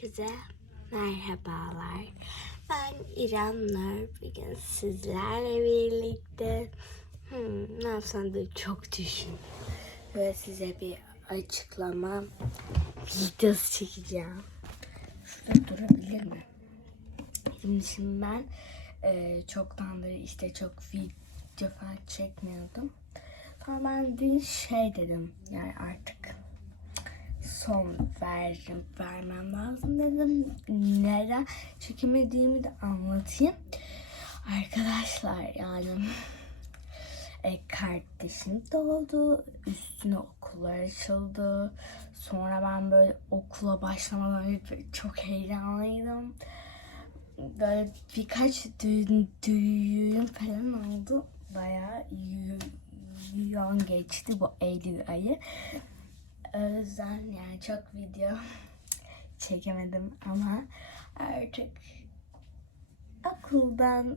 Herkese merhabalar. Ben İrem Nur. Bugün sizlerle birlikte hmm, ne da çok düşün. Ve size bir açıklama videosu çekeceğim. Şurada durabilir mi? Şimdi, şimdi ben e, çoktandır işte çok video falan çekmiyordum. Sonra ben dün şey dedim yani artık son veririm, vermem lazım dedim. Neden çekemediğimi de anlatayım. Arkadaşlar yani e, kardeşim doğdu. Üstüne okullar açıldı. Sonra ben böyle okula başlamadan önce çok heyecanlıydım. Böyle birkaç düğün, düğün falan oldu. Bayağı yoğun geçti bu Eylül ayı. O yani çok video çekemedim ama artık okuldan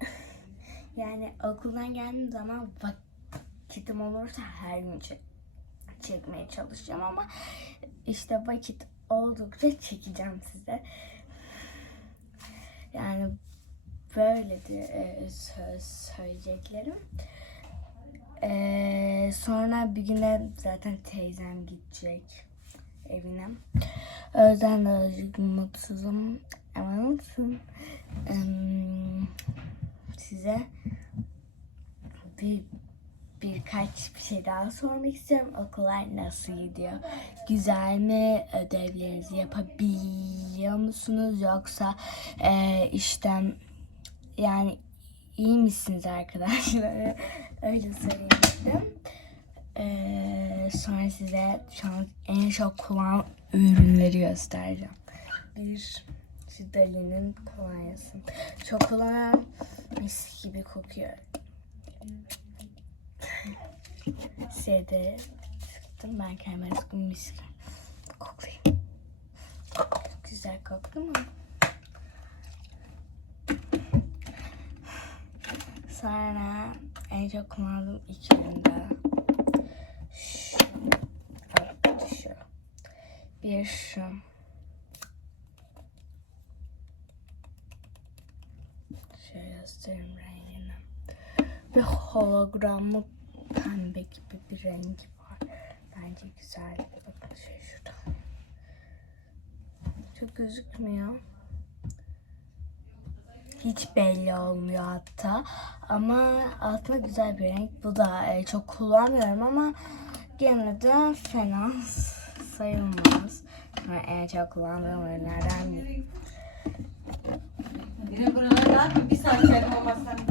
yani okuldan geldiğim zaman vakitim olursa her gün çek, çekmeye çalışacağım ama işte vakit oldukça çekeceğim size. Yani böyledir e, söz söyleyeceklerim. Ee, sonra bir güne zaten teyzem gidecek evine. O yüzden de azıcık mutsuzum. Ama. Ee, size bir birkaç bir şey daha sormak istiyorum. Okullar nasıl gidiyor? Güzel mi? Ödevlerinizi yapabiliyor musunuz? Yoksa e, işte yani iyi misiniz arkadaşlar? Öyle söyleyebilirim. Ee, sonra size şu an en çok kullanılan ürünleri göstereceğim. Bir şu Dali'nin kolonyası. Çok kullanan mis gibi kokuyor. Şeyde sıktım ben kendime sıktım mis gibi. Koklayayım. Güzel koktu mu? Sonra en çok kullandığım iki ürün de şu. Evet şu. Şu. Şöyle göstereyim rengini. Bir hologramlı pembe gibi bir rengi var. Bence güzel. Bakın şey şurada. Çok gözükmüyor hiç belli olmuyor hatta. Ama altına güzel bir renk. Bu da e, çok kullanmıyorum ama gene de fena sayılmaz. Yani en çok kullandığım ürünlerden biri. Yine buralarda bir saat olmazsa